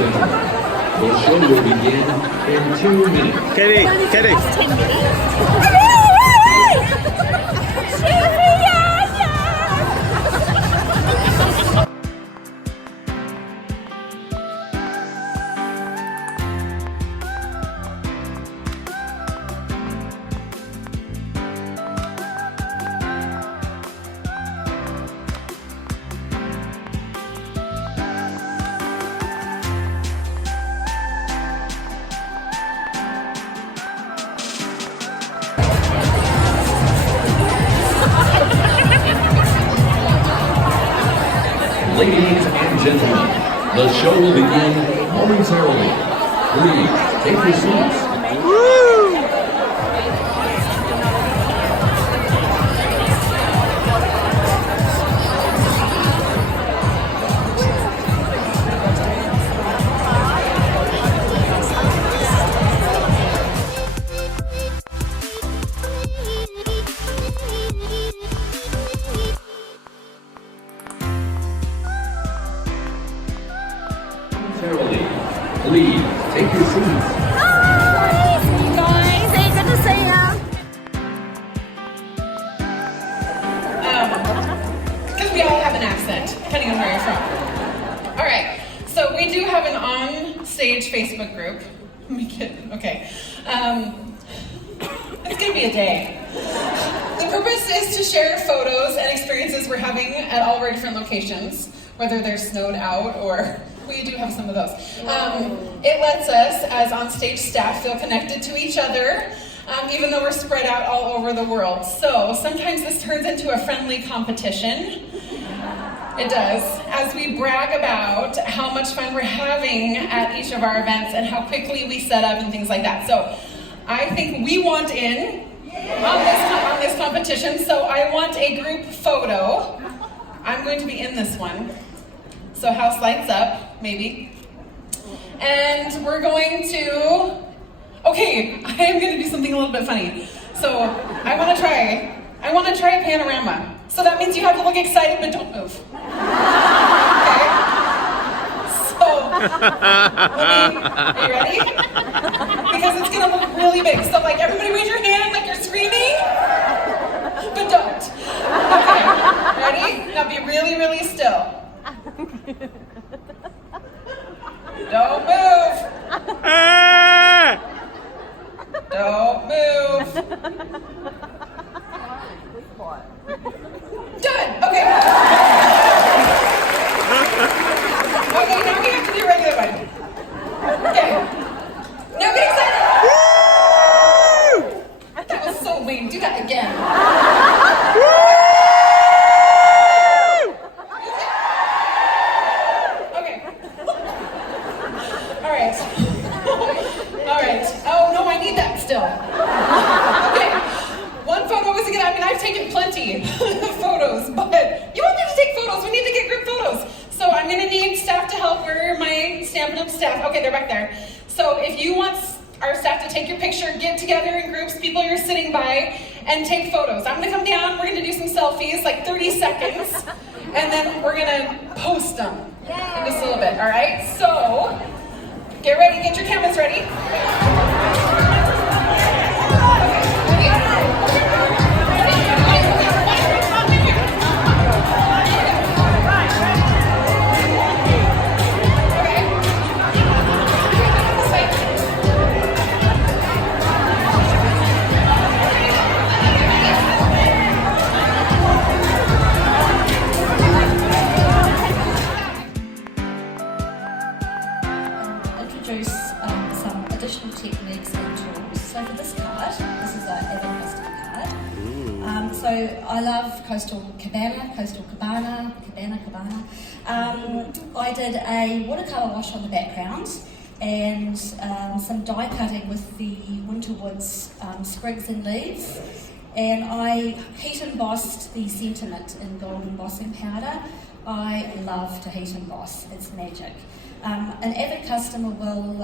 gentlemen, the show will begin in 2 minutes. Katie. 10 minutes. Ladies and gentlemen, the show will begin momentarily. Please take your seats. Please take your seats. Hi, you guys. Hey, good to see you. Because we all have an accent, depending on where you're from. All right, so we do have an OnStage Facebook group. Okay. It's gonna be a day. The purpose is to share photos and experiences we're having at all of our different locations, whether they're snowed out or we do have some of those. It lets us, as OnStage staff, feel connected to each other, even though we're spread out all over the world. So sometimes this turns into a friendly competition. It does, as we brag about how much fun we're having at each of our events and how quickly we set up and things like that. So I think we want in on this competition, so I want a group photo. I'm going to be in this one. So house lights up, maybe. And we're going to, okay, I am going to do something a little bit funny. So I want to try a panorama. So that means you have to look excited, but don't move. Okay? So, are you ready? Because it's going to look really big. So like everybody raise your hand like you're screaming, but don't. Okay, ready? Now be really, really still. Don't move. Don't move. Done. Okay. Okay, now we have to do a regular one. Okay. Now get excited. That was so lame. Do that again. Okay. All right. Oh no, I need that still. Okay. One photo was good. I mean, I've taken plenty of photos, but you want me to take photos? We need to get group photos. So I'm going to need staff to help. Where are my Stampin' Up! Staff? Okay, they're back there. So if you want our staff to take your picture, get together in groups, people you're sitting by, and take photos. I'm going to come down. We're going to do some selfies, like 30 seconds, and then we're going to post them in just a little bit. All right? So get ready. Get your cameras ready. Some additional techniques and tools. So for this card, this is an Avid custom card. So I love Coastal Cabana. I did a watercolour wash on the background and some die cutting with the Winterwoods sprigs and leaves. And I heat embossed the sentiment in gold embossing powder. I love to heat emboss, it's magic. An Avid customer will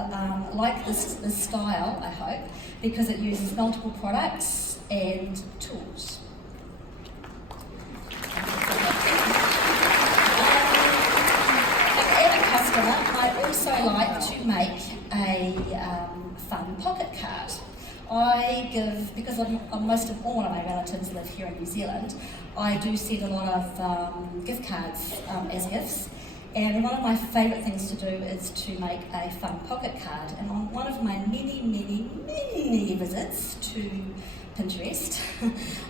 like this style, I hope, because it uses multiple products and tools. An Avid customer might also also like to make a fun pocket card. I give, because most of all of my relatives live here in New Zealand, I do send a lot of gift cards as gifts. And one of my favourite things to do is to make a fun pocket card. And on one of my many visits to Pinterest,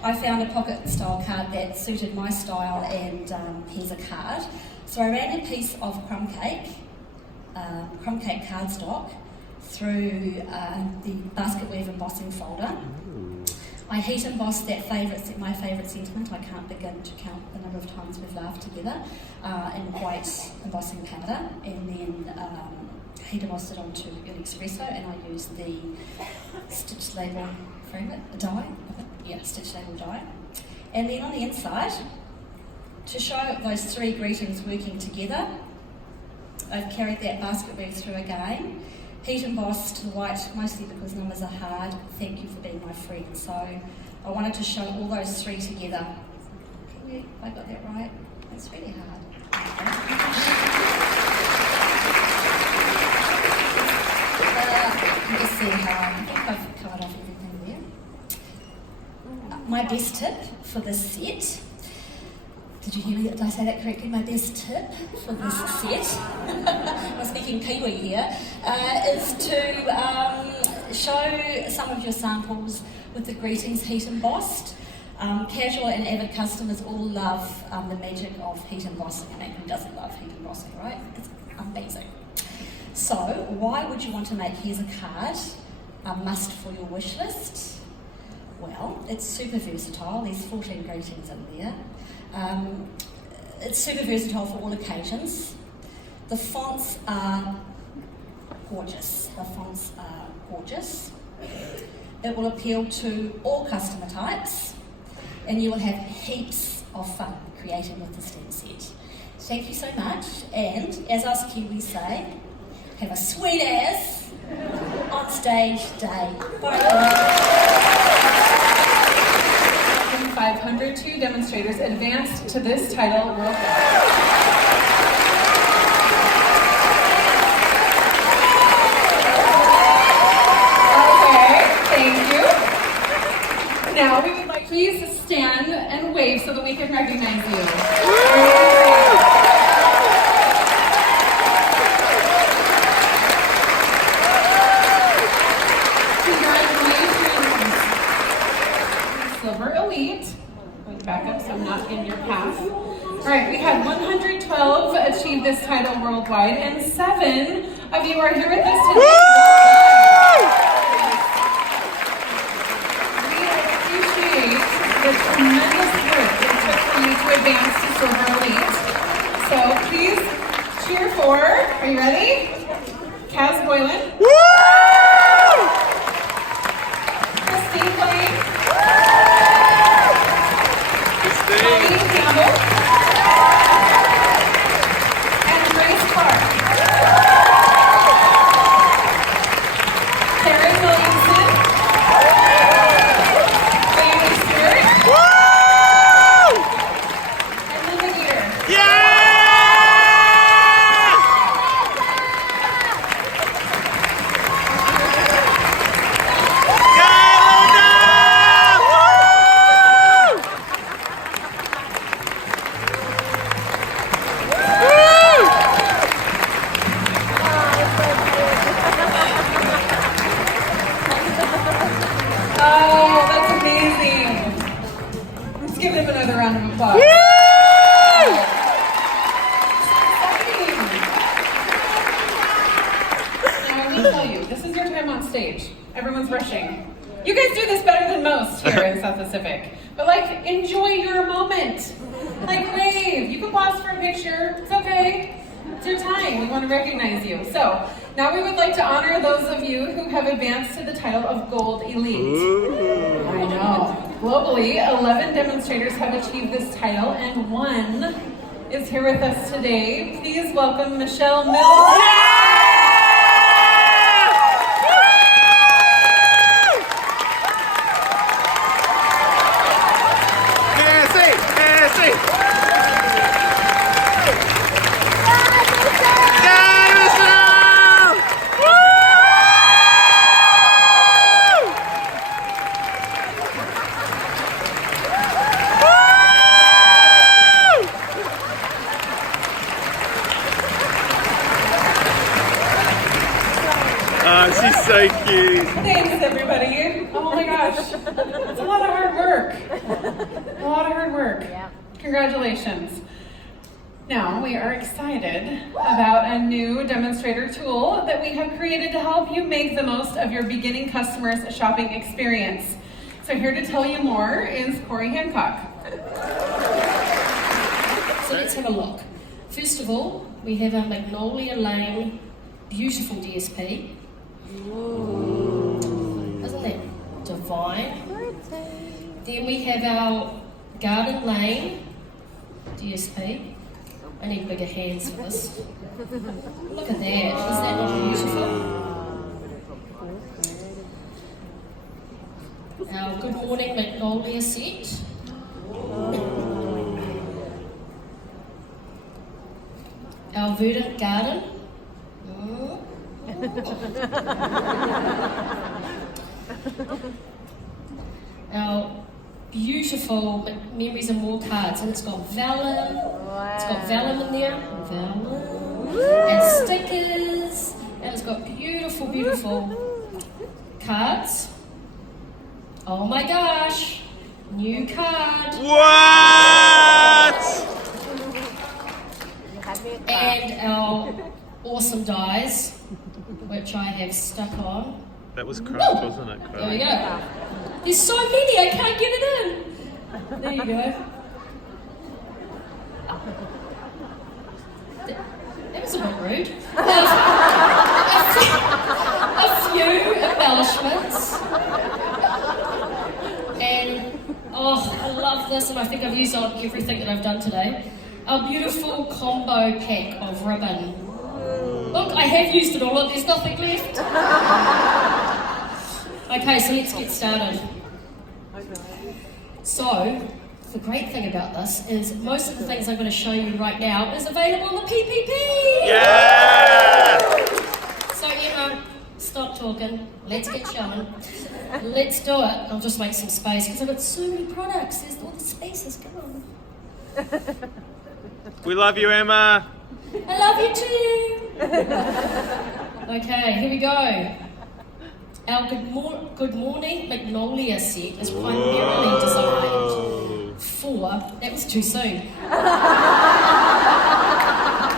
I found a pocket style card that suited my style, and here's a card. So I ran a piece of crumb cake cardstock through the basket weave embossing folder. I heat embossed my favourite sentiment, I can't begin to count the number of times we've laughed together, in white embossing powder, and then heat embossed it onto an espresso, and I used the stitch label stitch label die. And then on the inside, to show those three greetings working together, I've carried that basket weave through again, heat embossed the white, mostly because numbers are hard. Thank you for being my friend. So I wanted to show all those three together. Have I got that right? It's really hard. You can see how I think I've covered off everything there. My best tip for this set. Did you hear me? Did I say that correctly? My best tip for this set, I'm speaking Kiwi here, is to show some of your samples with the greetings heat embossed. Casual and avid customers all love the magic of heat embossing. I mean, who doesn't love heat embossing, right? It's amazing. So, why would you want to make Here's a Card a must for your wish list? Well, it's super versatile. There's 14 greetings in there. It's super versatile for all occasions. The fonts are gorgeous. It will appeal to all customer types, and you will have heaps of fun creating with the STEM set. Thank you so much, and as us Kiwis say, have a sweet ass OnStage day. Bye. 502 demonstrators advanced to this title worldwide. Okay, thank you. Now we would like please stand and wave so that we can recognize you. Silver Elite. Back up so I'm not in your path. All right, we had 112 achieve this title worldwide, and 7 of you are here with us today. We appreciate the tremendous work it took for you to advance to Silver Elite. So please cheer for, are you ready? Kaz Boylan. Christine Lane. Campbell and Grace Clark. Terry Williamson. Bailey Stewart. And Linda Geer. Yeah! Oh, that's amazing. Let's give them another round of applause. Now, I will tell you, this is your time on stage. Everyone's rushing. You guys do this better than most here in South Pacific. But enjoy your moment. Wave. You can pause for a picture. It's okay. It's your time. We want to recognize you. So, now we would like to honor those of you who have advanced to the title of Gold Elite. Ooh. I know. Globally, 11 demonstrators have achieved this title, and 1 is here with us today. Please welcome Michelle Mills. so cute. Thanks, everybody. Oh my gosh. It's a lot of hard work. A lot of hard work. Congratulations. Now, we are excited about a new demonstrator tool that we have created to help you make the most of your beginning customers' shopping experience. So here to tell you more is Corey Hancock. So let's have a look. First of all, we have our Magnolia Lane beautiful DSP. Isn't that divine? Then we have our Garden Lane DSP. I need bigger hands for this. Look at that. Is that not beautiful? Our Good Morning Magnolia set. Our Verdant Garden. Our beautiful Memories and More cards, and it's got vellum. It's got vellum in there, vellum, and stickers, and it's got beautiful, beautiful cards. Oh my gosh, new card. What? And our awesome dies, which I have stuck on. That was craft, wasn't it? There we go. There's so many, I can't get it in. There you go. That was a bit rude. A few embellishments. And, oh, I love this, and I think I've used it on everything that I've done today. Our beautiful combo pack of ribbon. Look, I have used it all, there's nothing left. Okay, so let's get started. So, the great thing about this is most of the things I'm going to show you right now is available on the PPP! Yeah! So Emma, stop talking, let's get showing. Let's do it. I'll just make some space because I've got so many products, there's all the spaces, come on. We love you, Emma. I love you too! Okay, here we go. Our Good Morning Magnolia set is primarily designed for... That was too soon.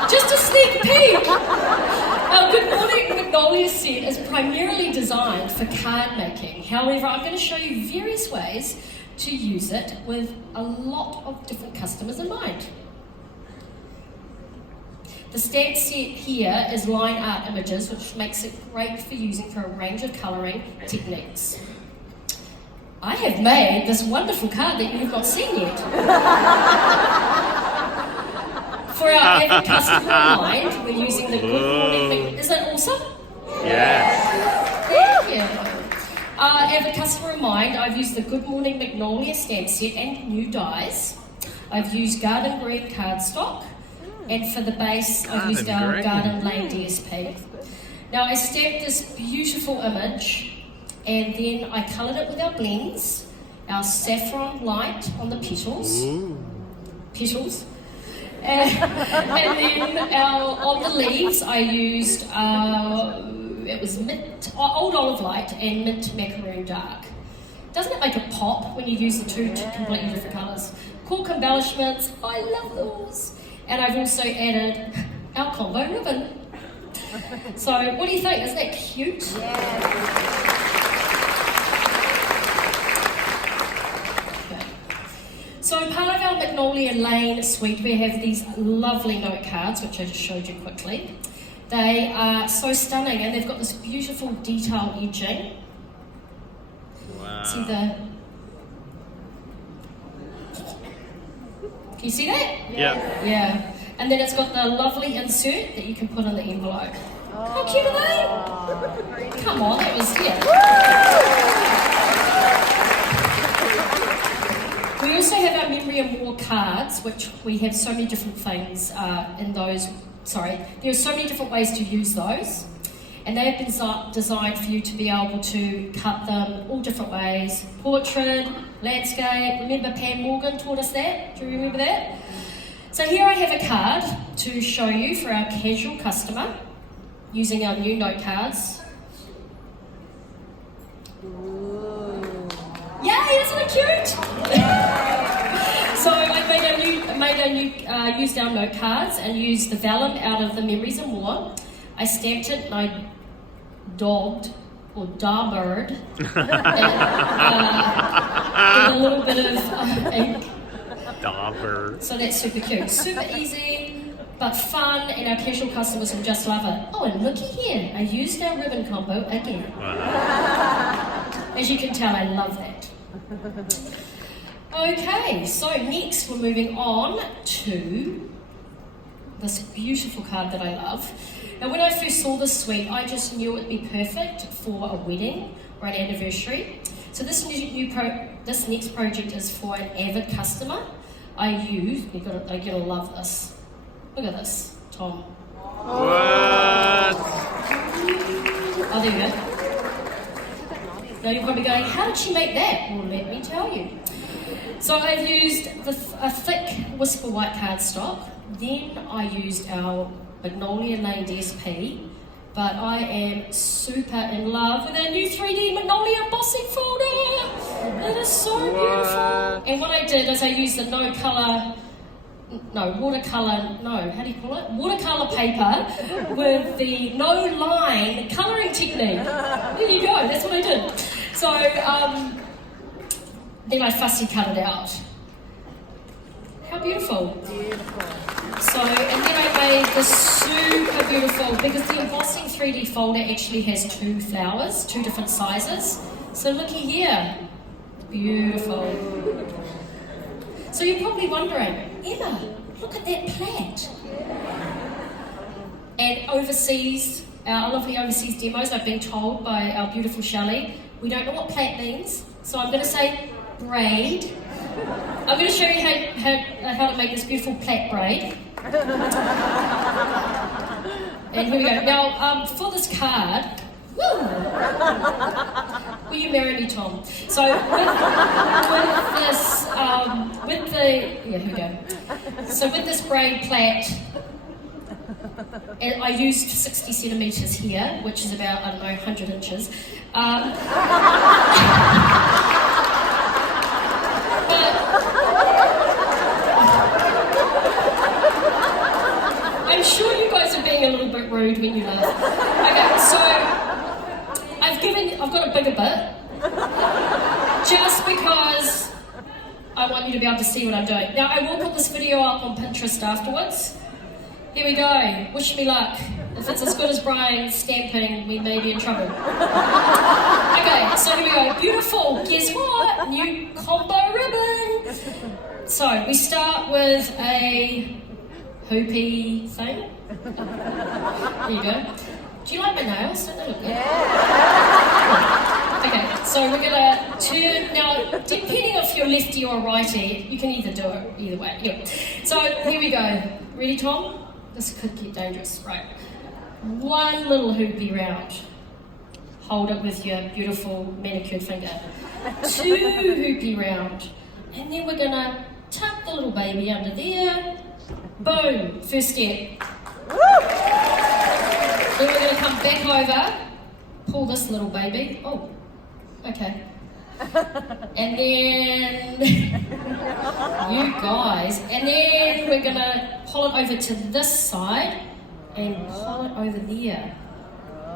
Just a sneak peek! Our Good Morning Magnolia set is primarily designed for card making. However, I'm going to show you various ways to use it with a lot of different customers in mind. The stamp set here is line art images, which makes it great for using for a range of colouring techniques. I have made this wonderful card that you have not seen yet. For our Avid customer in mind, we're using the Good Morning... Is that awesome? Yes. Thank you. Avid customer in mind, I've used the Good Morning Magnolia stamp set and new dies. I've used Garden Green cardstock. And for the base, I've used our Garden Lane DSP. Now I stamped this beautiful image, and then I coloured it with our blends, our saffron light on the petals, and then on the leaves I used, it was old olive light and mint macaroon dark. Doesn't it make a pop when you use the two completely different colours? Cork embellishments, I love those. And I've also added our combo ribbon. So, what do you think? Isn't that cute? Yeah. Okay. So, part of our Magnolia Lane suite, we have these lovely note cards, which I just showed you quickly. They are so stunning, and they've got this beautiful detail edging. Wow. See the... Can you see that? Yeah. Yeah. And then it's got the lovely insert that you can put in the envelope. How cute are they? Come on, that was here. We also have our Memory and More cards, which we have so many different things in those. Sorry, there are so many different ways to use those. And they have been designed for you to be able to cut them all different ways. Portrait, landscape. Remember Pam Morgan taught us that? Do you remember that? So here I have a card to show you for our casual customer using our new note cards. isn't it cute? So I used our note cards and used the vellum out of the Memories and More. I stamped it and I daubed or daubered with a little bit of ink. Dauber. So that's super cute. Super easy, but fun, and our casual customers will just love it. Oh, and looky here, I used our ribbon combo again. Wow. As you can tell, I love that. Okay, so next we're moving on to this beautiful card that I love. Now, when I first saw this suite, I just knew it would be perfect for a wedding or an anniversary. So this next project is for an Avid customer. You're gonna love this. Look at this, Tom. What? Oh, there we go. Now you're probably going, how did she make that? Well, let me tell you. So I've used a thick Whisper white cardstock. Then I used our Magnolia Lane DSP. But I am super in love with our new 3D Magnolia embossing folder. It is so beautiful. And what I did is I used the watercolor paper with the no line colouring technique. There you go, that's what I did. So then I fussy cut it out. How beautiful. So, and then I made this super beautiful, because the embossing 3D folder actually has 2 flowers, 2 different sizes. So looky here, beautiful. So you're probably wondering, Emma, look at that plant. And overseas, our lovely overseas demos, I've been told by our beautiful Shelly, we don't know what plant means, so I'm going to say braid. I'm going to show you how to make this beautiful plant braid. And here we go. Now, for this card, woo! Will you marry me, Tom? So here we go. So with this braid plait, and I used 60 centimetres here, which is about, 100 inches. I'm sure you guys are being a little bit rude when you laugh. Okay, so I've got a bigger bit, just because I want you to be able to see what I'm doing. Now, I will put this video up on Pinterest afterwards. Here we go. Wish me luck. If it's as good as Brian's stamping, we may be in trouble. Okay, so here we go. Beautiful. Guess what? New combo ribbon. So we start with a hoopy thing. There you go. Do you like my nails? Don't they look good? Yeah. Okay, so we're gonna turn now. Depending if you're lefty or righty, you can either do it either way. Yeah. So here we go. Ready, Tom? This could get dangerous. Right. One little hoopy round. Hold it with your beautiful manicured finger. 2 hoopy round. And then we're gonna tuck the little baby under there. Boom, first step. Then we're going to come back over, pull this little baby. Oh, okay. And then, you guys, and then we're going to pull it over to this side and pull it over there.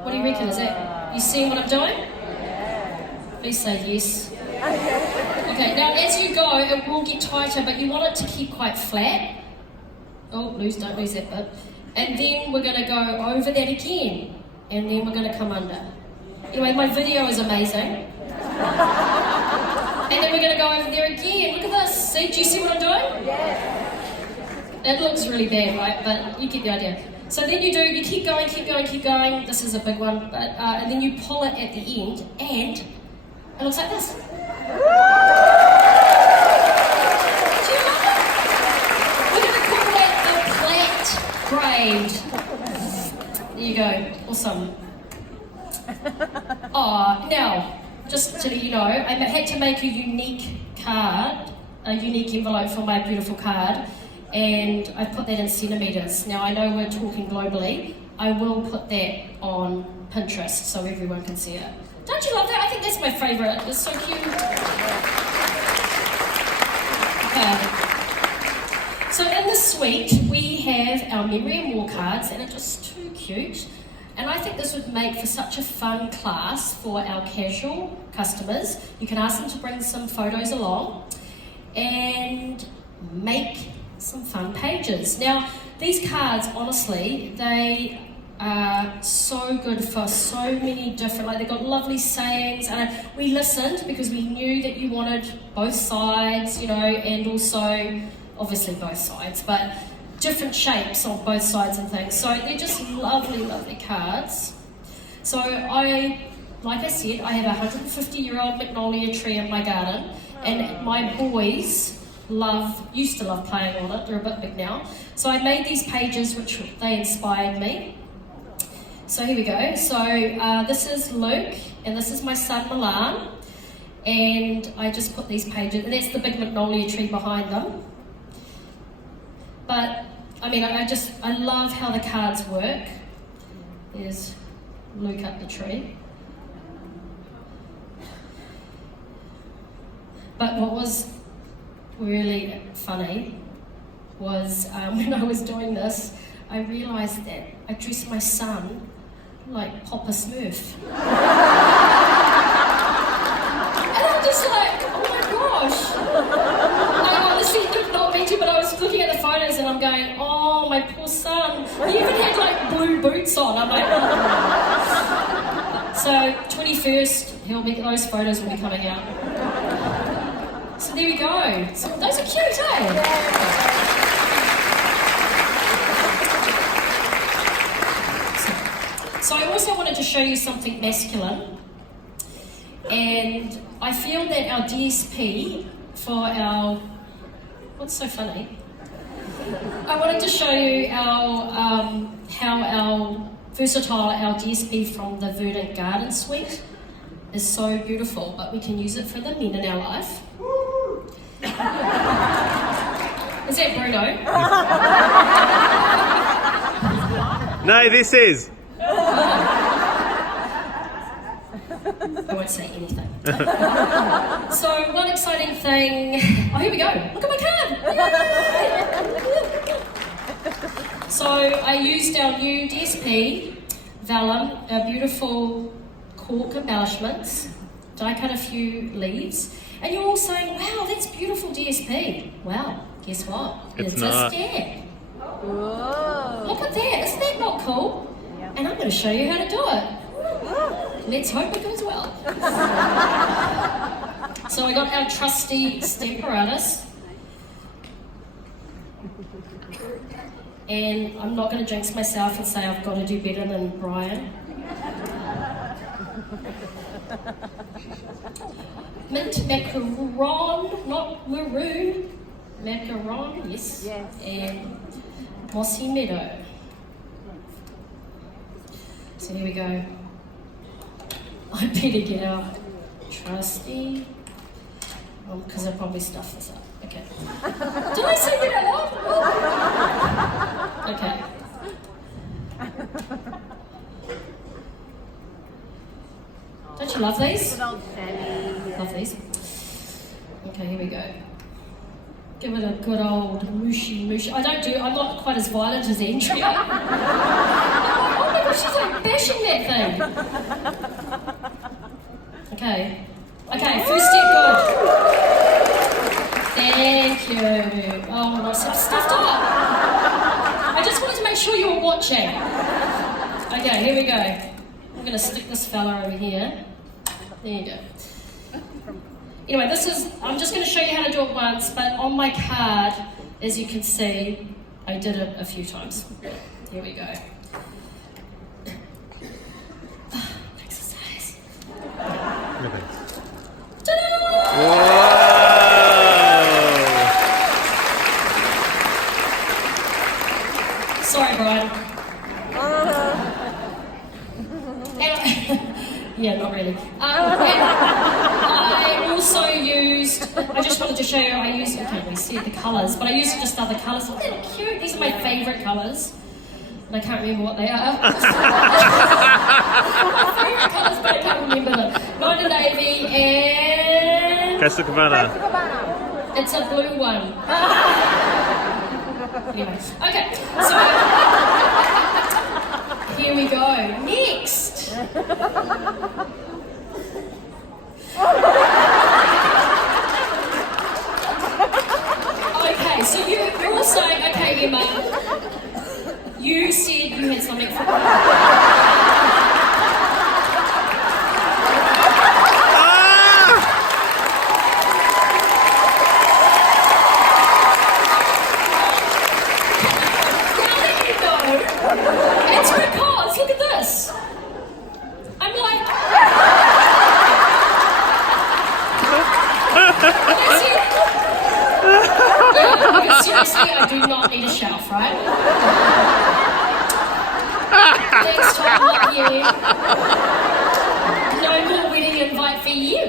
What do you reckon? Is that, you seeing what I'm doing? Please say yes. Okay, now as you go, it will get tighter, but you want it to keep quite flat. Oh, don't lose that bit. And then we're going to go over that again. And then we're going to come under. Anyway, my video is amazing. And then we're going to go over there again. Look at this. See, do you see what I'm doing? Yeah. It looks really bad, right? But you get the idea. So then you keep going. This is a big one. But and then you pull it at the end. And it looks like this. Braid. There you go. Awesome. Now, just to let you know, I had to make a unique card, a unique envelope for my beautiful card, and I put that in centimetres. Now, I know we're talking globally. I will put that on Pinterest so everyone can see it. Don't you love that? I think that's my favourite. It's so cute. So in the suite, we have our memory and war cards, and it's just too cute. And I think this would make for such a fun class for our casual customers. You can ask them to bring some photos along and make some fun pages. Now, these cards, honestly, they are so good for so many different, like they've got lovely sayings, and we listened because we knew that you wanted both sides, you know, and also, obviously both sides, but different shapes on both sides and things. So they're just lovely, lovely cards. So like I said, I have a 150-year-old magnolia tree in my garden, and my boys used to love playing on it. They're a bit big now. So I made these pages which they inspired me. So here we go. So this is Luke, and this is my son Milan, and I just put these pages, and that's the big magnolia tree behind them. But I mean, I love how the cards work. There's Luke up the tree. But what was really funny was when I was doing this, I realised that I dressed my son like Papa Smurf. And I'm just like, oh my gosh. I honestly did not mean to, but I was looking at the photos and I'm going, oh, my poor son. He even had like blue boots on. I'm like, oh. So 21st, those photos will be coming out. So there we go. So those are cute, eh? So I also wanted to show you something masculine. And I feel that our DSP for our... What's so funny? I wanted to show you how our versatile, our DSP from the Verdant Garden Suite is so beautiful, but we can use it for the men in our life. Is that Bruno? No, this is. I won't say anything. So one exciting thing. Oh, here we go. Look at my card. So I used our new DSP, vellum, our beautiful cork embellishments, die cut a few leaves, and you're all saying, wow, that's beautiful DSP. Well, guess what? It's not. a stamp. Look at that. Isn't that not cool? And I'm going to show you how to do it. Let's hope it goes well. So I got our trusty Stamparatus. And I'm not going to jinx myself and say I've got to do better than Brian. Mint macaron, not maroon. Macaron, yes. And mossy meadow. So here we go. I better get our trusty, because I probably stuffed this up. Okay. Did I say that out loud? Okay. Don't you love these? Love these. Okay, here we go. Give it a good old mushy. I'm not quite as violent as Andrea. Oh my gosh, she's like bashing that thing. Okay, first step good. Thank you. Oh my gosh, I'm stuffed up. I just wanted to make sure you were watching. Okay, here we go. I'm going to stick this fella over here. There you go. Anyway, I'm just going to show you how to do it once, but on my card, as you can see, I did it a few times. Here we go. Exercise. Ta-da! Sorry, Brian. Yeah, not really. I also used, I just wanted to show you, you can't really see the colours, but I used just other colours. Isn't that cute? These are my favourite colours. And I can't remember what they are. My favourite colours, but I can't remember them. Night and Navy and... Castle Cabana. It's a blue one. Anyway, okay, so here we go. Next. Okay, so you're all saying, okay, Emma, you said you had something for It's because, look at this. I'm like, seriously, I do not need a shelf, right? Next time, not you. No more wedding invite for you.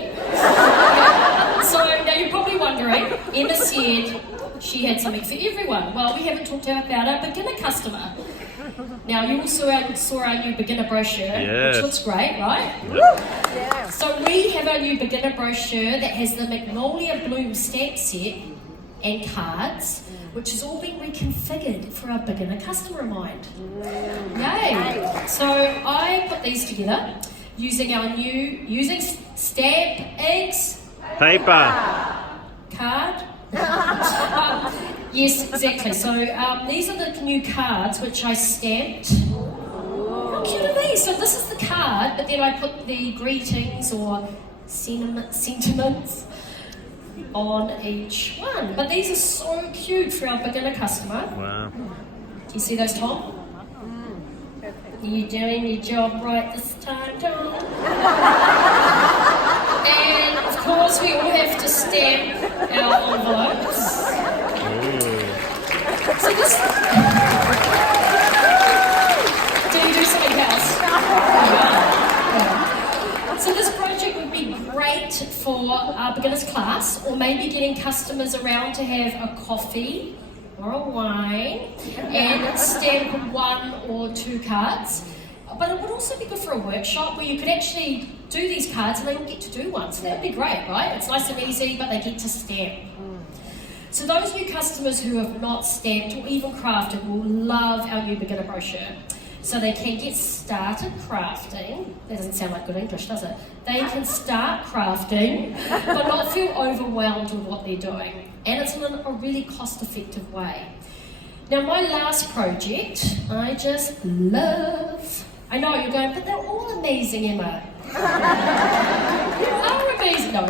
So now you're probably wondering, Emma said she had something for everyone. Well, we haven't talked about our beginner customer. Now, you also saw our new beginner brochure, which looks great, right? Yeah. So we have our new beginner brochure that has the Magnolia Bloom stamp set and cards, which has all been reconfigured for our beginner customer in mind. Yay! So I put these together using stamp, inks, Paper. card. Yes, exactly. So these are the new cards which I stamped. How cute are these? So this is the card, but then I put the greetings or sentiments on each one. But these are so cute for our beginner customer. Wow. Do you see those, Tom? You doing your job right this time, Tom? And of course, we all have to stamp our envelopes. So this. Do you do something else? Yeah. So this project would be great for our beginners class, or maybe getting customers around to have a coffee or a wine and stamp 1 or 2 cards. But it would also be good for a workshop where you could actually do these cards and they all get to do one. So that would be great, right? It's nice and easy, but they get to stamp. So those new customers who have not stamped or even crafted will love our new beginner brochure. So they can get started crafting. That doesn't sound like good English, does it? They can start crafting, but not feel overwhelmed with what they're doing. And it's in a really cost-effective way. Now, my last project, I just love. I know you're going, but they're all amazing, Emma. They are amazing. No.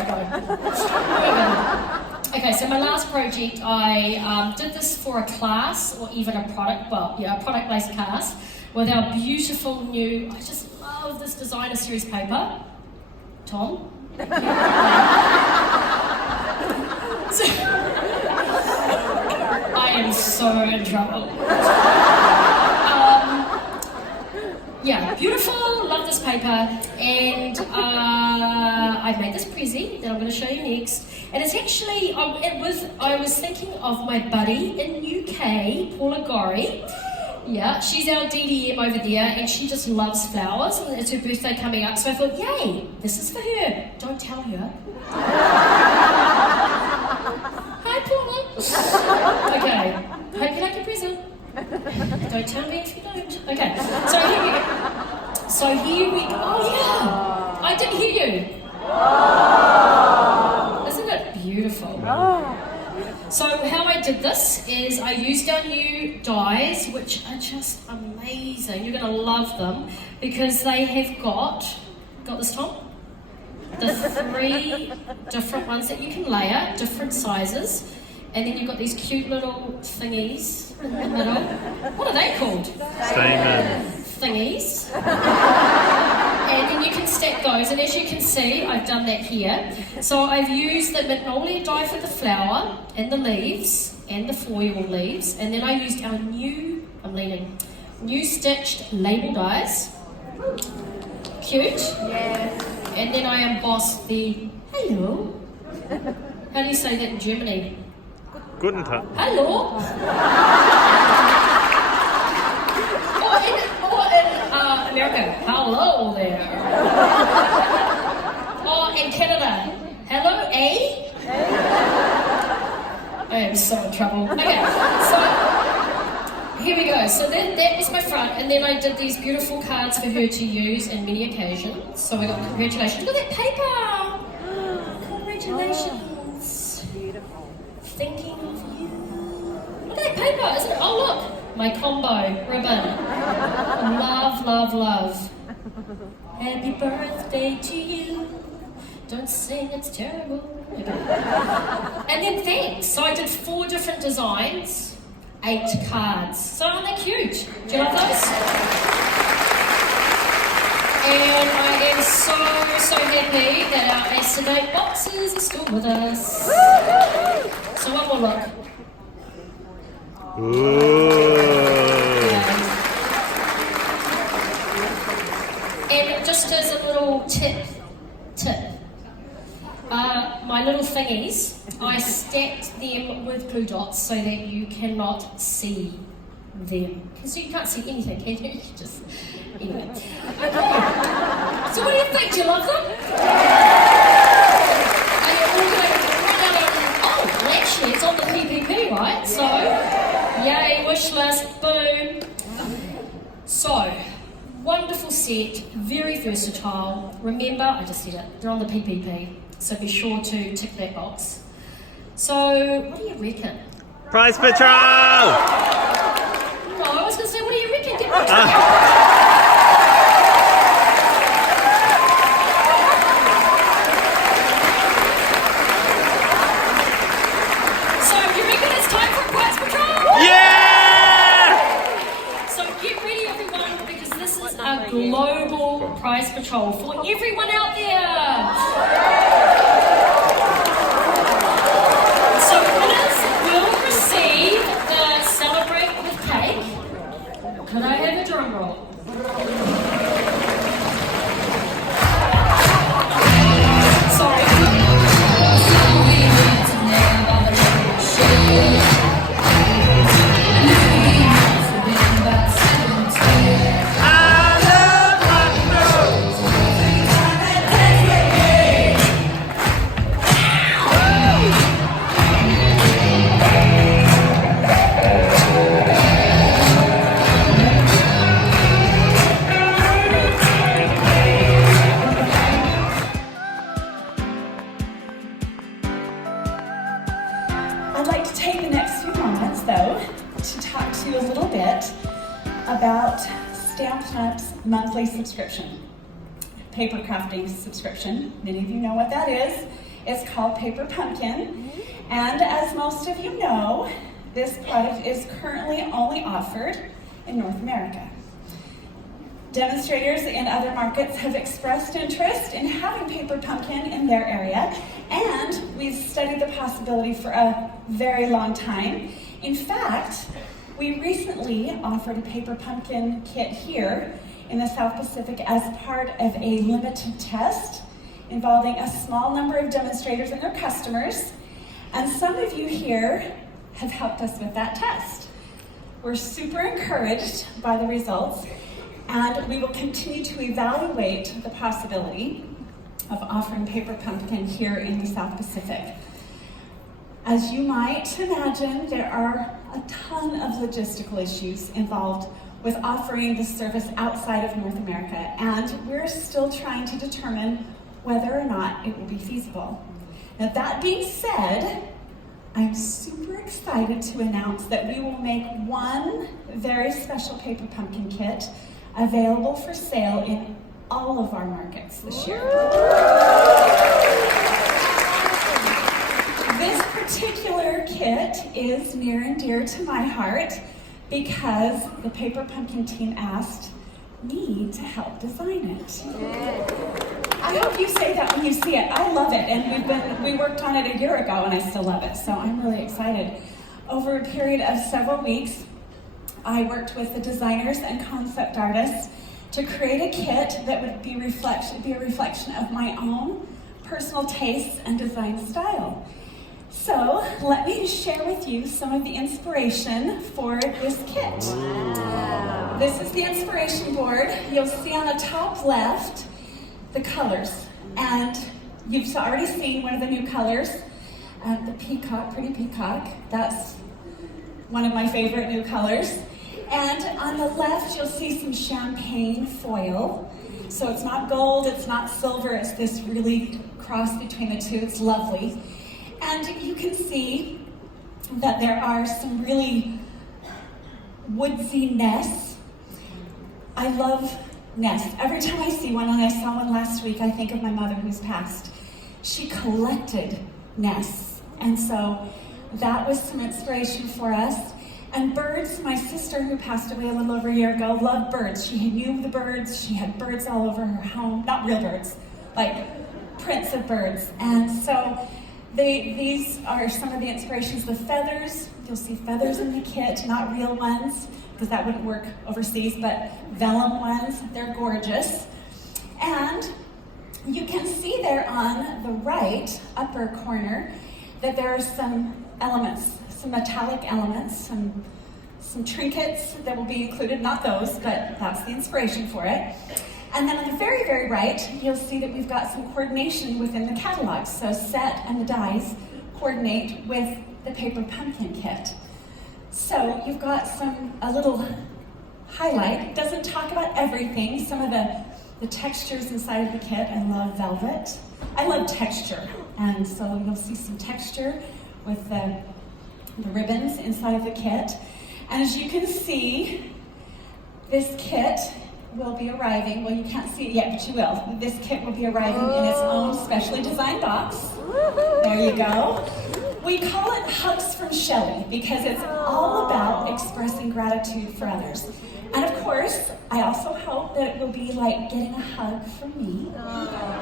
Okay, so my last project, I did this for a class or even a product-based class with our beautiful new, I just love this designer series paper. Tom? I am so in trouble. Beautiful, love this paper, and I've made this prezi that I'm going to show you next. And it's actually, I was thinking of my buddy in UK, Paula Gorry. Yeah, she's our DDM over there, and she just loves flowers, and it's her birthday coming up, so I thought, yay, this is for her. Don't tell her. Hi, Paula. Okay, hope you like your present. Don't tell me if you don't. Okay, so here we go. Oh yeah, I didn't hear you. Isn't it beautiful? So how I did this is I used our new dies, which are just amazing. You're going to love them because they have got this, Tom? The 3 different ones that you can layer, different sizes. And then you've got these cute little thingies in the middle. What are they called? Thingies. And then you can stack those. And as you can see, I've done that here. So I've used the Magnolia die for the flower and the leaves and the foil leaves. And then I used our new stitched label dies. Cute. Yeah. And then I embossed the hello. How do you say that in Germany? Guten Tag. Hello. Or in America, hello there. Or in Canada, hello, eh? go. So that was my front, and then I did these beautiful cards for her to use in many occasions. So we got congratulations. Look at that paper! Congratulations. Beautiful. Thinking of you. Look at that paper, isn't it? Oh look, my combo ribbon. Love, love, love. Happy birthday to you. Don't sing, it's terrible. Okay. And then thanks. So I did 4 different designs, 8 cards. So aren't they cute? Do you love those? And I am so happy that our acetate boxes are still with us. So one more look. And just as a little tip, my little thingies, I stacked them with glue dots so that you cannot see them. Because you can't see anything, can you? Just, anyway. Okay. So what do you think? Do you love them? Are you all going to run out on, oh, well actually it's on the PPP, right? So, yay, wish list, boom. So, wonderful set, very versatile. Remember, I just said it, they're on the PPP. So be sure to tick that box. So, what do you reckon? Prize Patrol! No, I was going to say, what do you reckon? Get back to So, you reckon it's time for Prize Patrol? Yeah! So get ready, everyone, because this is a global Prize Patrol for everyone out there. So winners will receive the Celebrate with Cake. Could I have a drum roll? Sorry. I'd like to take the next few moments, though, to talk to you a little bit about Stampin' Up's monthly subscription, paper crafting subscription. Many of you know what that is. It's called Paper Pumpkin, and as most of you know, this product is currently only offered in North America. Demonstrators in other markets have expressed interest in having Paper Pumpkin in their area, and we've studied the possibility for a very long time. In fact, we recently offered a Paper Pumpkin kit here in the South Pacific as part of a limited test involving a small number of demonstrators and their customers, and some of you here have helped us with that test. We're super encouraged by the results, and we will continue to evaluate the possibility of offering Paper Pumpkin here in the South Pacific. As you might imagine, there are a ton of logistical issues involved with offering this service outside of North America, and we're still trying to determine whether or not it will be feasible. Now, that being said, I'm super excited to announce that we will make one very special Paper Pumpkin kit available for sale in all of our markets this year. This particular kit is near and dear to my heart because the Paper Pumpkin team asked me to help design it. I hope you say that when you see it. I love it, and we worked on it a year ago and I still love it, so I'm really excited. Over a period of several weeks, I worked with the designers and concept artists to create a kit that would be a reflection of my own personal tastes and design style. So let me share with you some of the inspiration for this kit. Wow. This is the inspiration board. You'll see on the top left the colors, and you've already seen one of the new colors, the peacock, pretty peacock. That's one of my favorite new colors. And on the left, you'll see some champagne foil. So it's not gold, it's not silver, it's this really cross between the two. It's lovely. And you can see that there are some really woodsy nests. I love nests. Every time I see one, and I saw one last week, I think of my mother who's passed. She collected nests. And so that was some inspiration for us. And birds, my sister who passed away a little over a year ago loved birds. She knew the birds. She had birds all over her home. Not real birds, like prints of birds. And so these are some of the inspirations. The feathers, you'll see feathers in the kit, not real ones, because that wouldn't work overseas, but vellum ones. They're gorgeous. And you can see there on the right upper corner that there are some elements, some metallic elements, some trinkets that will be included, not those, but that's the inspiration for it. And then on the very, very right, you'll see that we've got some coordination within the catalog. So Set and the dies coordinate with the paper pumpkin kit. So you've got a little highlight. It doesn't talk about everything. Some of the textures inside of the kit. I love velvet. I love texture. And so you'll see some texture with the ribbons inside of the kit. And as you can see, this kit will be arriving. Well, you can't see it yet, but you will. This kit will be arriving in its own specially designed box. There you go. We call it Hugs from Shelly because it's all about expressing gratitude for others. And of course, I also hope that it will be like getting a hug from me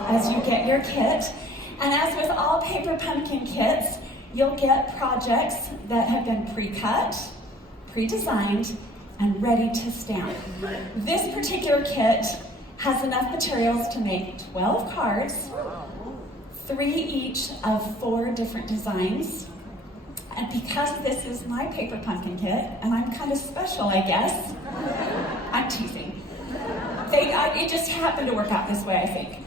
as you get your kit. And as with all paper pumpkin kits, you'll get projects that have been pre-cut, pre-designed, and ready to stamp. This particular kit has enough materials to make 12 cards, 3 each of 4 different designs. And because this is my paper pumpkin kit, and I'm kind of special, I guess, I'm teasing. It just happened to work out this way, I think.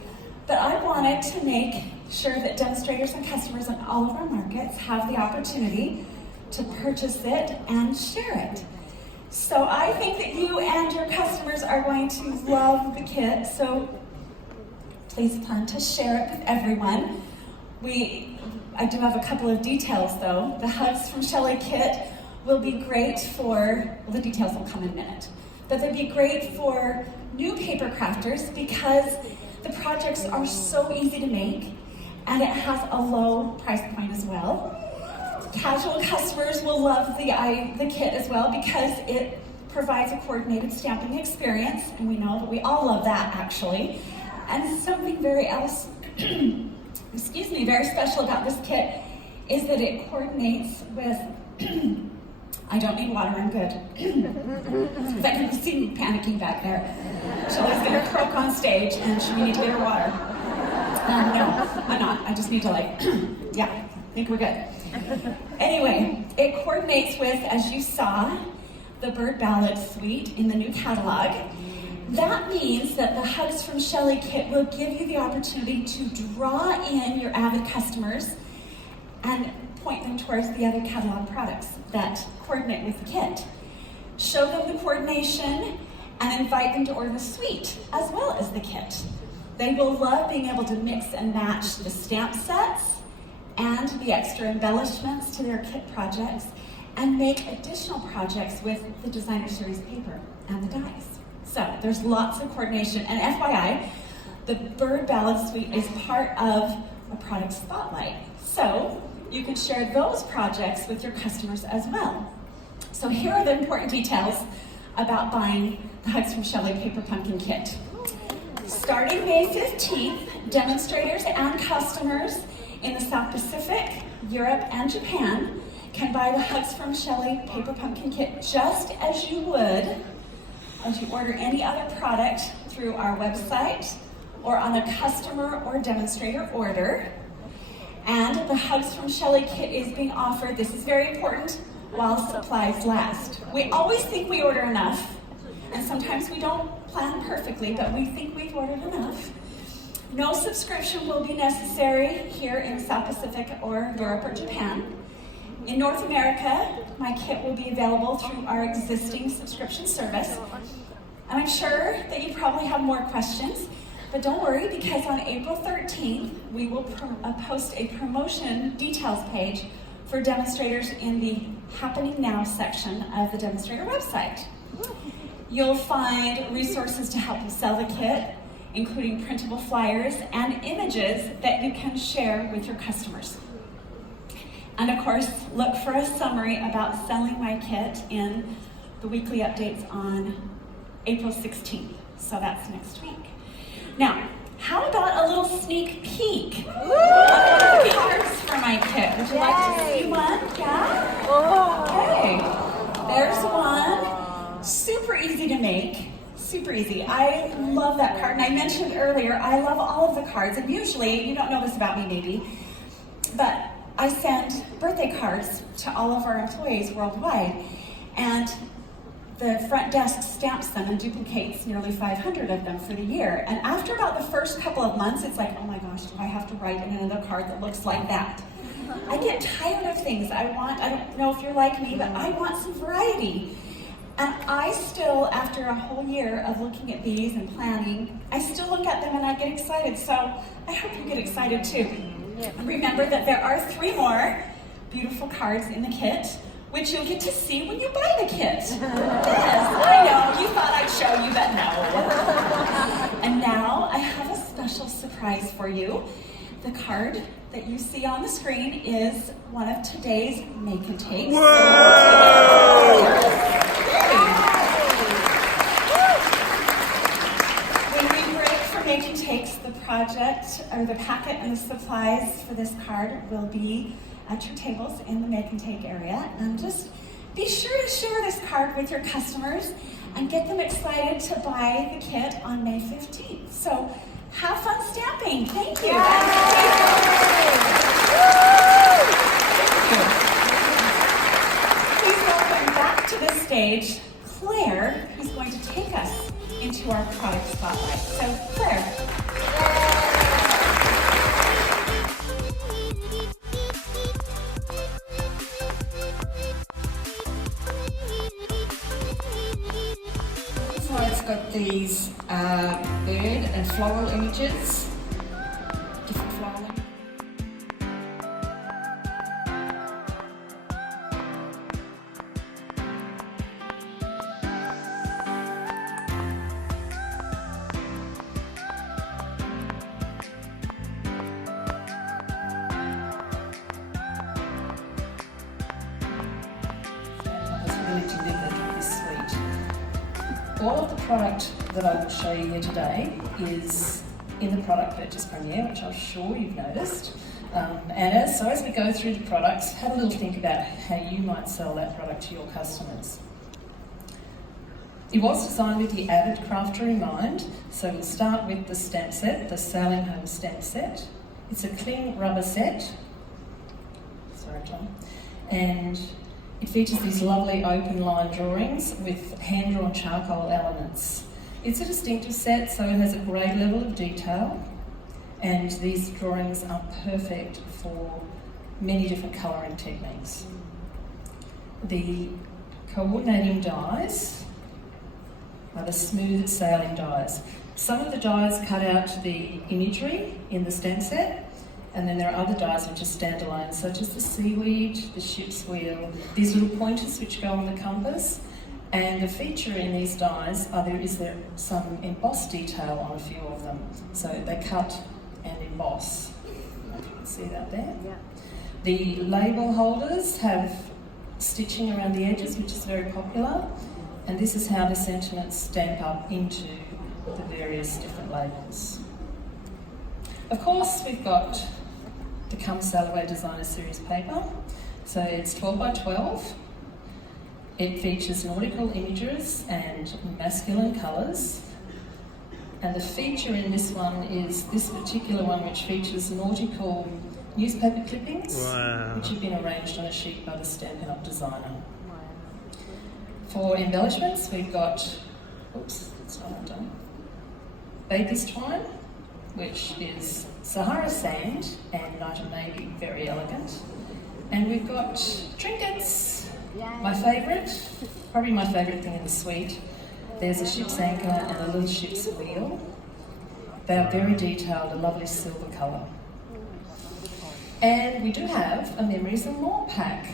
But I wanted to make sure that demonstrators and customers in all of our markets have the opportunity to purchase it and share it. So I think that you and your customers are going to love the kit, so please plan to share it with everyone. I do have a couple of details though. The Hugs from Shelly kit will be great for, well, the details will come in a minute, but they'll be great for new paper crafters because the projects are so easy to make and it has a low price point as well. Casual customers will love the kit as well because it provides a coordinated stamping experience, and we know that we all love that actually. And something very very special about this kit is that it coordinates with, I don't need water, I'm good. Because I can see me panicking back there. Shelly's gonna croak on stage and she need to get her water. No, I'm not, I just need to yeah, I think we're good. Anyway, it coordinates with, as you saw, the Bird Ballad Suite in the new catalog. That means that the Hugs from Shelly kit will give you the opportunity to draw in your Avid customers and point them towards the other catalog products that coordinate with the kit. Show them the coordination and invite them to order the suite as well as the kit. They will love being able to mix and match the stamp sets and the extra embellishments to their kit projects and make additional projects with the designer series paper and the dies. So there's lots of coordination, and FYI, the Bird Ballad Suite is part of a product spotlight. So you can share those projects with your customers as well. So here are the important details about buying the Hugs from Shelly Paper Pumpkin Kit. Starting May 15th, demonstrators and customers in the South Pacific, Europe, and Japan can buy the Hugs from Shelly Paper Pumpkin Kit just as you would if you order any other product through our website or on a customer or demonstrator order. And the Hugs from Shelly kit is being offered, this is very important, while supplies last. We always think we order enough, and sometimes we don't plan perfectly, but we think we've ordered enough. No subscription will be necessary here in South Pacific or Europe or Japan. In North America, my kit will be available through our existing subscription service. And I'm sure that you probably have more questions, but don't worry, because on April 13th, we will post a promotion details page for demonstrators in the Happening Now section of the Demonstrator website. You'll find resources to help you sell the kit, including printable flyers and images that you can share with your customers. And of course, look for a summary about selling my kit in the weekly updates on April 16th. So that's next week. Now, how about a little sneak peek of the cards for my kit? Would you like to see one? Yeah? Okay. There's one. Super easy to make. Super easy. I love that card. And I mentioned earlier, I love all of the cards. And usually, you don't know this about me maybe, but I send birthday cards to all of our employees worldwide. And the front desk stamps them and duplicates nearly 500 of them for the year. And after about the first couple of months, it's like, oh my gosh, do I have to write in another card that looks like that? I get tired of things. I don't know if you're like me, but I want some variety. And I still, after a whole year of looking at these and planning, I still look at them and I get excited. So I hope you get excited too. Remember that there are 3 more beautiful cards in the kit, which you'll get to see when you buy the kit. Yes, I know, you thought I'd show you, but no. And now I have a special surprise for you. The card that you see on the screen is one of today's make and takes. When we break for make and takes, the project, or the packet and the supplies for this card will be at your tables in the make and take area. And just be sure to share this card with your customers and get them excited to buy the kit on May 15th. So have fun stamping. Thank you. Please welcome back to the stage Claire, who's going to take us into our product spotlight. So Claire. So it's got these bird and floral images, different floral images. All of the product that I will show you here today is in the product purchase premiere, which I'm sure you've noticed. As we go through the products, have a little think about how you might sell that product to your customers. It was designed with the Avid crafter in mind, so we'll start with the stamp set, the Sailing Home stamp set. It's a clean rubber set. Sorry, Tom. And it features these lovely open line drawings with hand-drawn charcoal elements. It's a distinctive set, so it has a great level of detail, and these drawings are perfect for many different colouring techniques. The coordinating dies are the smooth sailing dies. Some of the dies cut out the imagery in the stamp set, and then there are other dies which are standalone, such as the seaweed, the ship's wheel, these little pointers which go on the compass. And the feature in these dies is there some embossed detail on a few of them. So they cut and emboss. If you can see that there. Yeah. The label holders have stitching around the edges, which is very popular. And this is how the sentiments stamp up into the various different labels. Of course, we've got the Come Sail Away Designer Series paper. So it's 12 by 12. It features nautical images and masculine colours. And the feature in this one is this particular one, which features nautical newspaper clippings, which have been arranged on a sheet by the Stampin' Up designer. For embellishments, we've got, oops, that's not undone, Baker's twine, which is Sahara sand and night and navy, very elegant. And we've got trinkets. My favourite, probably my favourite thing in the suite. There's a ship's anchor and a little ship's wheel. They are very detailed, a lovely silver colour. And we do have a Memories and More pack.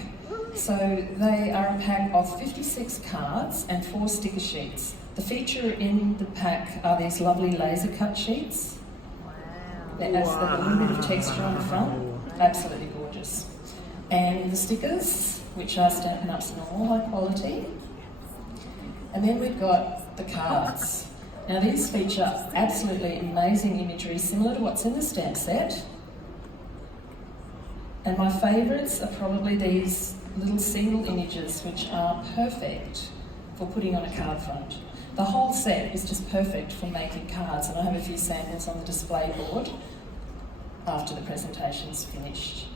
So they are a pack of 56 cards and 4 sticker sheets. The feature in the pack are these lovely laser cut sheets. That adds a little bit of texture on the front. Absolutely gorgeous. And the stickers, which are Stampin' Up's normal high quality. And then we've got the cards. Now these feature absolutely amazing imagery, similar to what's in the stamp set. And my favourites are probably these little single images, which are perfect for putting on a card front. The whole set is just perfect for making cards, and I have a few samples on the display board after the presentation's finished.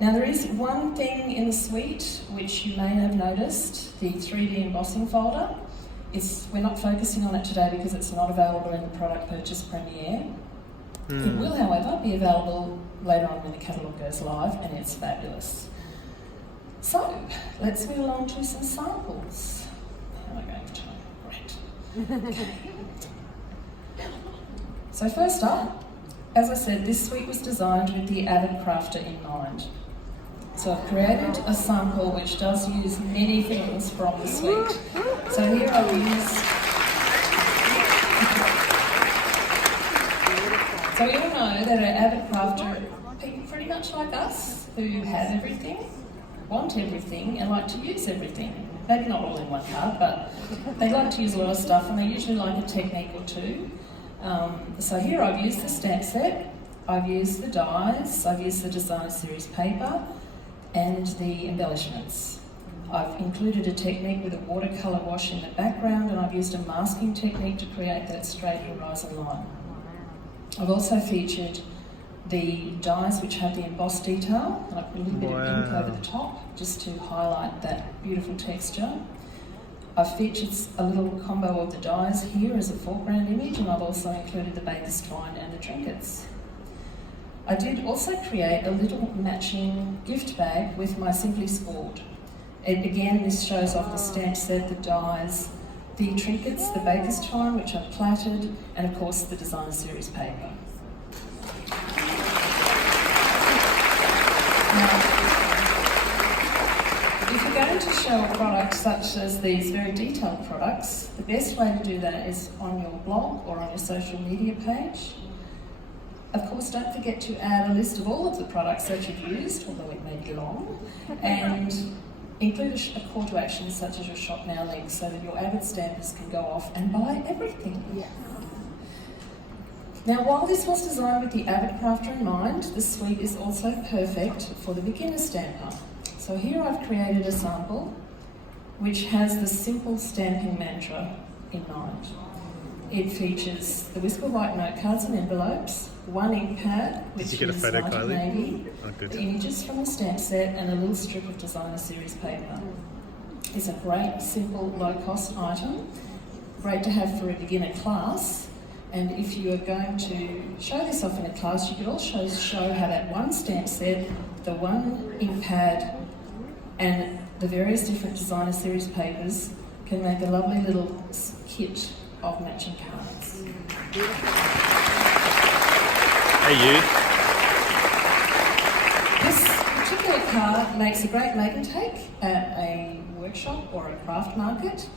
Now there is one thing in the suite which you may have noticed, the 3D embossing folder. We're not focusing on it today because it's not available in the product purchase premiere. It will, however, be available later on when the catalogue goes live, and it's fabulous. So, let's move along to some samples. How am I going for time? Great. Okay. So first up, as I said, this suite was designed with the Avid crafter in mind. So I've created a sample which does use many things from the suite. So here I've used... So we all know that an Avid crafter are people pretty much like us who have everything, want everything, and like to use everything. Maybe not all in one card, but they like to use a lot of stuff, and they usually like a technique or two. So here I've used the stamp set, I've used the dies, I've used the designer series paper, and the embellishments. I've included a technique with a watercolour wash in the background, and I've used a masking technique to create that straight horizon line. I've also featured the dies which have the embossed detail, and I put a little bit of ink over the top just to highlight that beautiful texture. I've featured a little combo of the dies here as a foreground image, and I've also included the baker's twine and the trinkets. I did also create a little matching gift bag with my Simply Scored. And again, this shows off the stamp set, the dies, the trinkets, the baker's twine, which I've plaited, and of course the designer series paper. Now, if you're going to show a product such as these very detailed products, the best way to do that is on your blog or on your social media page. Of course, don't forget to add a list of all of the products that you've used, although it may be long, and include a call to action such as your Shop Now link so that your Avid stampers can go off and buy everything. Yeah. Now, while this was designed with the Avid crafter in mind, the suite is also perfect for the beginner stamper. So here I've created a sample which has the simple stamping mantra in mind. It features the Whisper White note cards and envelopes, one ink pad, which is 1980, the images from the stamp set, and a little strip of designer series paper. It's a great, simple, low-cost item, great to have for a beginner class, and if you are going to show this off in a class, you could also show how that one stamp set, the one ink pad, and the various different designer series papers can make a lovely little kit of matching cards. Hey you. This particular card makes a great make and take at a workshop or a craft market.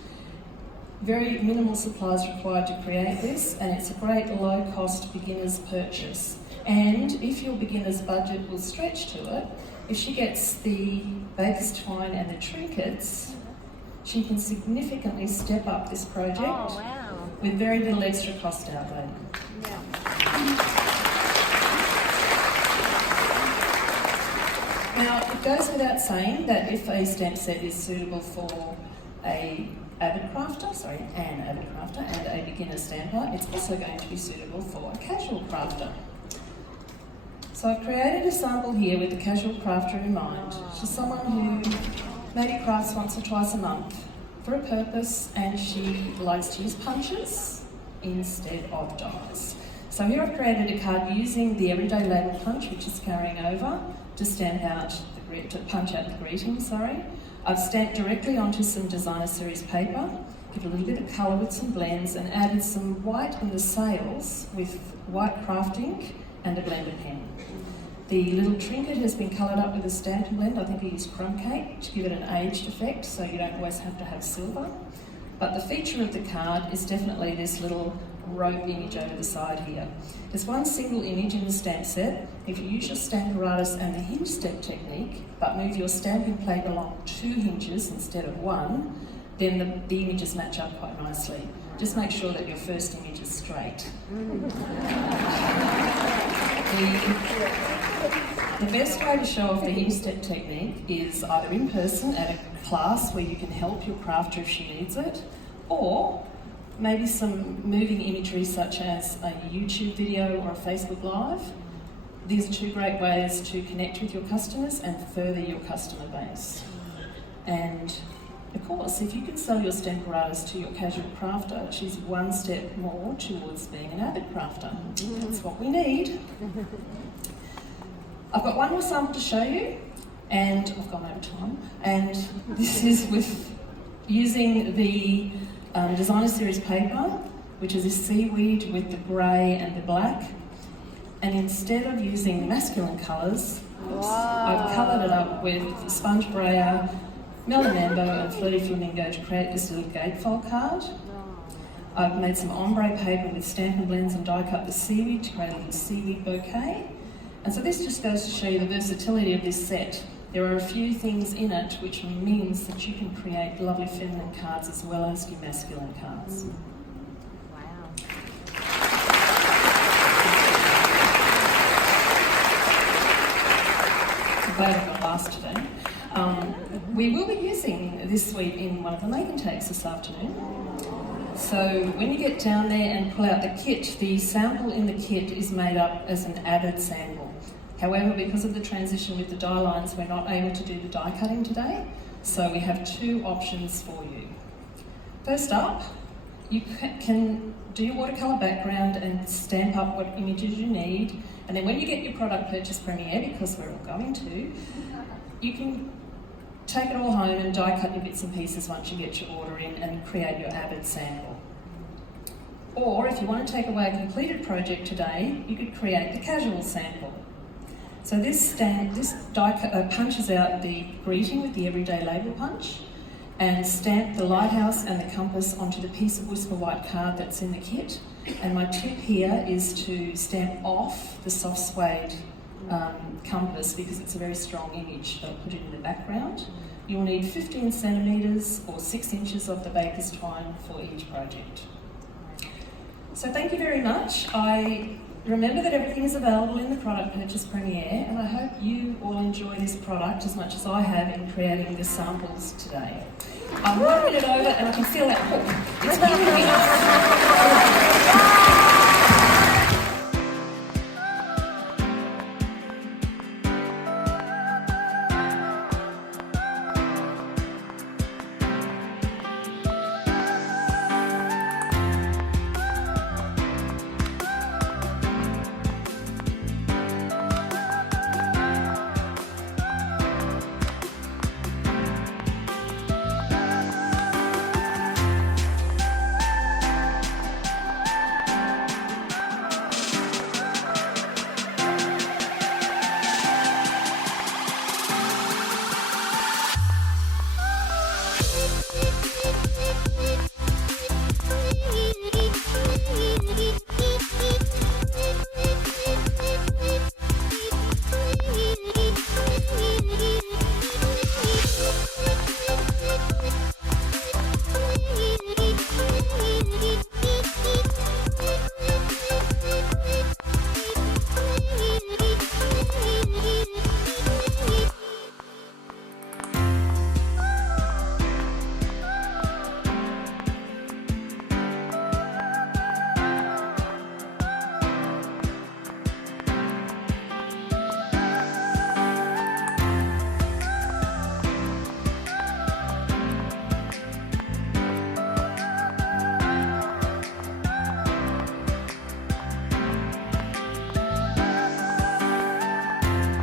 Very minimal supplies required to create this, and it's a great low-cost beginner's purchase. And if your beginner's budget will stretch to it, if she gets the baker's twine and the trinkets, she can significantly step up this project with very little extra cost outlay. Now, it goes without saying that if a stamp set is suitable for an Avid crafter and a beginner stamper, it's also going to be suitable for a casual crafter. So I've created a sample here with the casual crafter in mind. She's someone who maybe crafts once or twice a month for a purpose, and she likes to use punches instead of dies. So here I've created a card using the everyday label punch, which is carrying over, to stamp out the to punch out the greeting, I've stamped directly onto some designer series paper, give a little bit of colour with some blends, and added some white in the sails with white craft ink and a blender pen. The little trinket has been coloured up with a Stampin' Blend. I think I used crumb cake to give it an aged effect, so you don't always have to have silver. But the feature of the card is definitely this little rope image over the side here. There's one single image in the stamp set. If you use your Stamparatus and the hinge step technique, but move your stamping plate along 2 hinges instead of 1, then the images match up quite nicely. Just make sure that your first image is straight. The best way to show off the hinge step technique is either in person at a class where you can help your crafter if she needs it, or maybe some moving imagery such as a YouTube video or a Facebook Live. These are 2 great ways to connect with your customers and further your customer base. And of course, if you can sell your Stamparatus to your casual crafter, she's 1 step more towards being an Avid crafter. That's what we need. I've got one more sample to show you, and I've gone over time, and this is with using the designer series paper, which is a seaweed with the grey and the black, and instead of using masculine colours, I've coloured it up with sponge brayer, melamambo and flirty flamingo to create this little gatefold card. I've made some ombre paper with Stampin' Blends and die cut the seaweed to create a little seaweed bouquet. And so this just goes to show you the versatility of this set. There are a few things in it which means that you can create lovely feminine cards as well as your masculine cards. Wow. I'm glad I got last today. We will be using this suite in one of the make and takes this afternoon. So when you get down there and pull out the kit, the sample in the kit is made up as an Avid sample. However, because of the transition with the die lines, we're not able to do the die cutting today, so we have 2 options for you. First up, you can do your watercolour background and stamp up what images you need, and then when you get your product purchase premiere, because we're all going to, you can take it all home and die cut your bits and pieces once you get your order in and create your Avid sample. Or if you want to take away a completed project today, you could create the casual sample. So this die cut punches out the greeting with the everyday label punch and stamp the lighthouse and the compass onto the piece of Whisper White card that's in the kit. And my tip here is to stamp off the soft suede compass because it's a very strong image. I'll put it in the background. You'll need 15 centimetres or 6 inches of the baker's twine for each project. So thank you very much. I remember that everything is available in the product purchase premiere, and I hope you all enjoy this product as much as I have in creating the samples today. I'm 1 minute over and I can feel that hook. It's